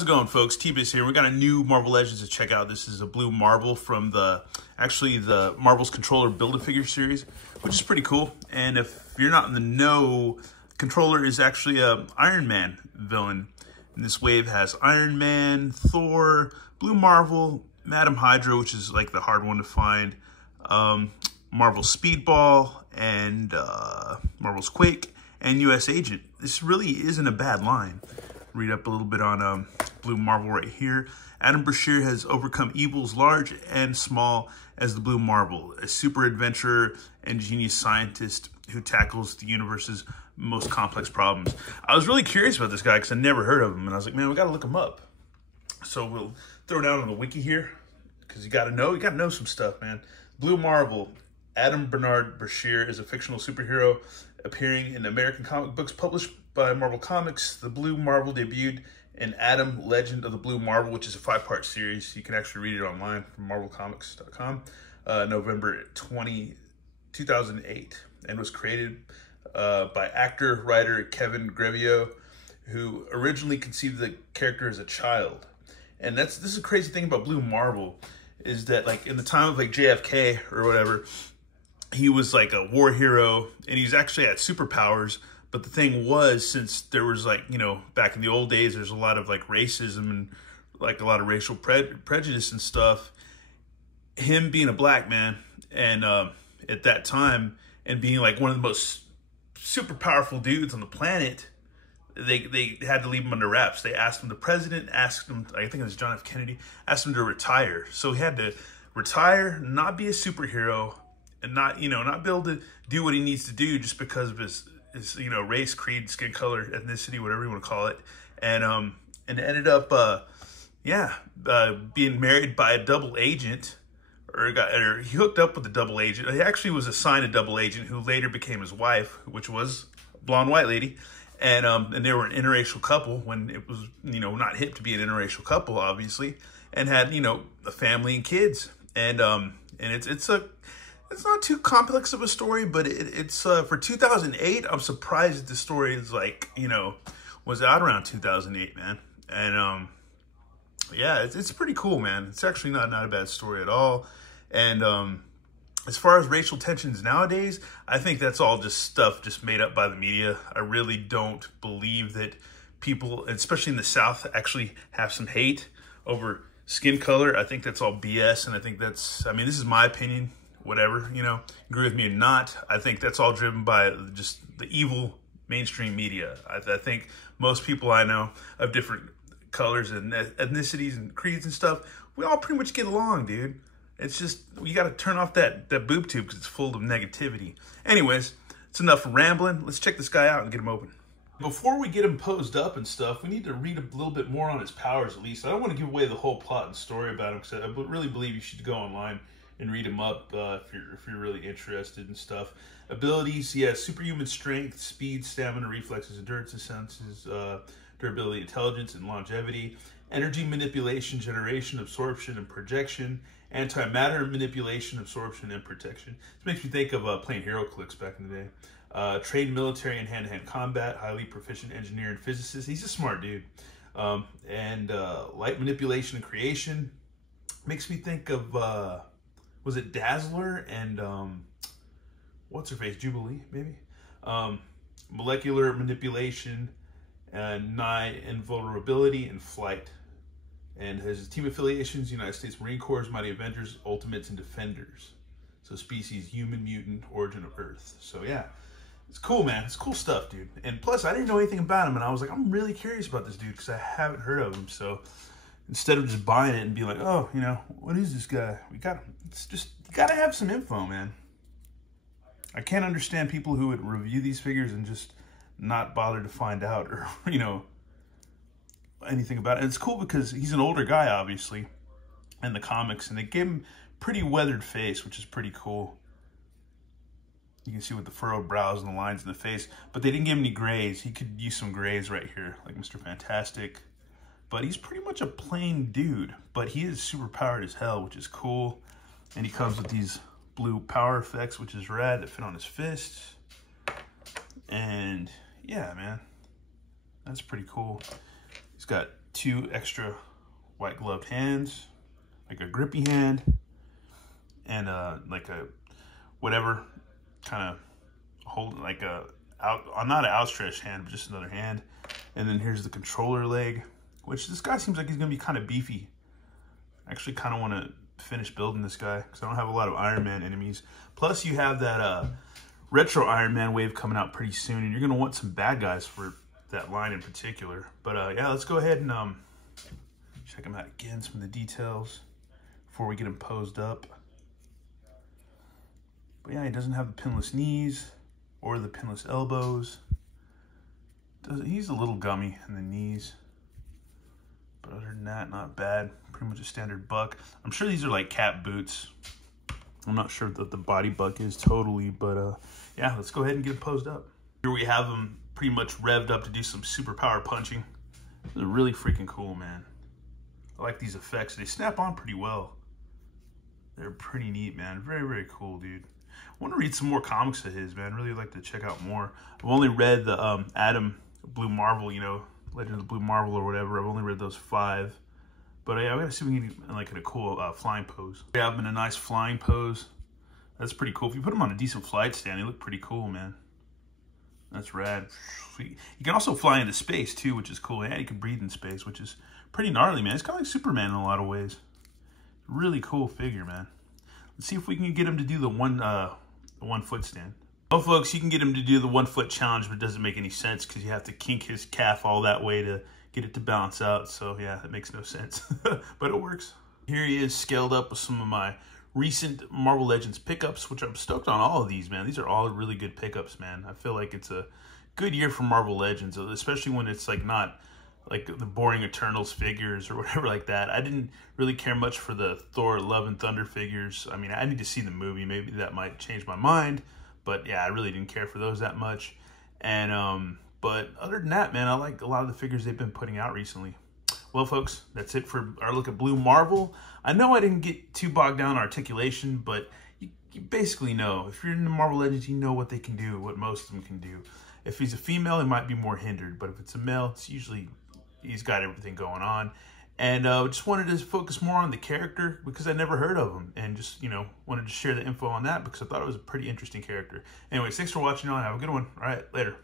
How's it going, folks? T-Biz here. We got a new Marvel Legends to check out. This is a blue Marvel from the Marvel's Controller Build-A-Figure series, which is pretty cool. And if you're not in the know, Controller is actually a Iron Man villain. And this wave has Iron Man, Thor, Blue Marvel, Madam Hydra, which is like the hard one to find, Marvel Speedball, and Marvel's Quake, and US Agent. This really isn't a bad line. Read up a little bit on Blue Marvel right here. Adam Brashear has overcome evils large and small as the Blue Marvel, a super adventurer and genius scientist who tackles the universe's most complex problems. I was really curious about this guy because I never heard of him, and I was like, man, we got to look him up. So we'll throw down on the wiki here because you got to know some stuff, man. Blue Marvel, Adam Bernard Brashear is a fictional superhero appearing in American comic books published by Marvel Comics. The Blue Marvel debuted in Adam Legend of the Blue Marvel, which is a 5-part series. You can actually read it online from marvelcomics.com, November 2008, and was created by actor, writer Kevin Grevioux, who originally conceived the character as a child. And this is a crazy thing about Blue Marvel, is that like in the time of like JFK or whatever, he was like a war hero and he's actually had superpowers. But the thing was, since there was like, you know, back in the old days, there's a lot of like racism and like a lot of racial prejudice and stuff. Him being a black man and at that time and being like one of the most super powerful dudes on the planet, they had to leave him under wraps. They asked him, the president asked him, I think it was John F. Kennedy, asked him to retire. So he had to retire, not be a superhero, and not be able to do what he needs to do just because of his race, creed, skin color, ethnicity, whatever you want to call it. And ended up, being married by a double agent, or he hooked up with a double agent. He actually was assigned a double agent who later became his wife, which was a blonde white lady. And they were an interracial couple when it was, not hip to be an interracial couple, obviously, and had, a family and kids. And it's not too complex of a story, but it's for 2008. I'm surprised that the story is like, was out around 2008, man. And yeah, it's pretty cool, man. It's actually not a bad story at all. And as far as racial tensions nowadays, I think that's all just stuff just made up by the media. I really don't believe that people, especially in the South, actually have some hate over skin color. I think that's all BS, and I think this is my opinion. Whatever, agree with me or not, I think that's all driven by just the evil mainstream media. I think most people I know of different colors and ethnicities and creeds and stuff, we all pretty much get along, dude. It's just, you got to turn off that boob tube because it's full of negativity. Anyways, it's enough rambling. Let's check this guy out and get him open. Before we get him posed up and stuff, we need to read a little bit more on his powers at least. I don't want to give away the whole plot and story about him because I really believe you should go online and read him up if you're really interested in stuff. Abilities, he has superhuman strength, speed, stamina, reflexes, endurance, senses, durability, intelligence, and longevity. Energy manipulation, generation, absorption, and projection. Antimatter manipulation, absorption, and protection. This makes me think of playing HeroClix back in the day. Trained military and hand-to-hand combat, highly proficient engineer and physicist. He's a smart dude. Light manipulation and creation. Makes me think of... was it Dazzler and what's her face, Jubilee, maybe? Molecular manipulation, nigh invulnerability, and flight. And his team affiliations: United States Marine Corps, Mighty Avengers, Ultimates, and Defenders. So species: human, mutant, origin of Earth. So yeah, it's cool, man. It's cool stuff, dude. And plus, I didn't know anything about him, and I was like, I'm really curious about this dude because I haven't heard of him. So instead of just buying it and being like, oh, what is this guy? It's just, you gotta have some info, man. I can't understand people who would review these figures and just not bother to find out or, anything about it. And it's cool because he's an older guy, obviously, in the comics, and they gave him pretty weathered face, which is pretty cool. You can see with the furrowed brows and the lines in the face, but they didn't give him any grays. He could use some grays right here, like Mr. Fantastic. But he's pretty much a plain dude, but he is super powered as hell, which is cool. And he comes with these blue power effects, which is rad, that fit on his fists. And yeah, man, that's pretty cool. He's got 2 extra white gloved hands, like a grippy hand, and like a whatever kind of hold, like a not an outstretched hand, but just another hand. And then here's the controller leg, which this guy seems like he's gonna be kind of beefy. I actually kind of want to finish building this guy because I don't have a lot of Iron Man enemies. Plus you have that retro Iron Man wave coming out pretty soon, and you're gonna want some bad guys for that line in particular. But yeah, let's go ahead and check him out again, some of the details before we get him posed up. But yeah, he doesn't have the pinless knees or the pinless elbows. He's a little gummy in the knees. But other than that, not bad. Pretty much a standard buck. I'm sure these are like cat boots. I'm not sure that the body buck is totally, but yeah, let's go ahead and get him posed up. Here we have him pretty much revved up to do some superpower punching. They're really freaking cool, man. I like these effects. They snap on pretty well. They're pretty neat, man. Very, very cool, dude. I want to read some more comics of his, man. Really like to check out more. I've only read the Adam Blue Marvel, you know, Legend of the Blue Marvel or whatever. I've only read those 5. But yeah, we gotta see if we can get like in a cool flying pose. We have him in a nice flying pose. That's pretty cool. If you put him on a decent flight stand, he look pretty cool, man. That's rad. You can also fly into space too, which is cool. Yeah, you can breathe in space, which is pretty gnarly, man. It's kind of like Superman in a lot of ways. Really cool figure, man. Let's see if we can get him to do the one foot stand. Well, folks, you can get him to do the 1 foot challenge, but it doesn't make any sense because you have to kink his calf all that way to get it to balance out. So yeah, that makes no sense, but it works. Here he is scaled up with some of my recent Marvel Legends pickups, which I'm stoked on all of these, man. These are all really good pickups, man. I feel like it's a good year for Marvel Legends, especially when it's like not like the boring Eternals figures or whatever like that. I didn't really care much for the Thor Love and Thunder figures. I mean, I need to see the movie. Maybe that might change my mind. But yeah, I really didn't care for those that much. And but other than that, man, I like a lot of the figures they've been putting out recently. Well, folks, that's it for our look at Blue Marvel. I know I didn't get too bogged down in articulation, but you basically know. If you're in the Marvel Legends, you know what they can do, what most of them can do. If he's a female, it might be more hindered. But if it's a male, it's usually he's got everything going on. And just wanted to focus more on the character because I never heard of him. And just, you know, wanted to share the info on that because I thought it was a pretty interesting character. Anyways, thanks for watching on. Have a good one. All right, later.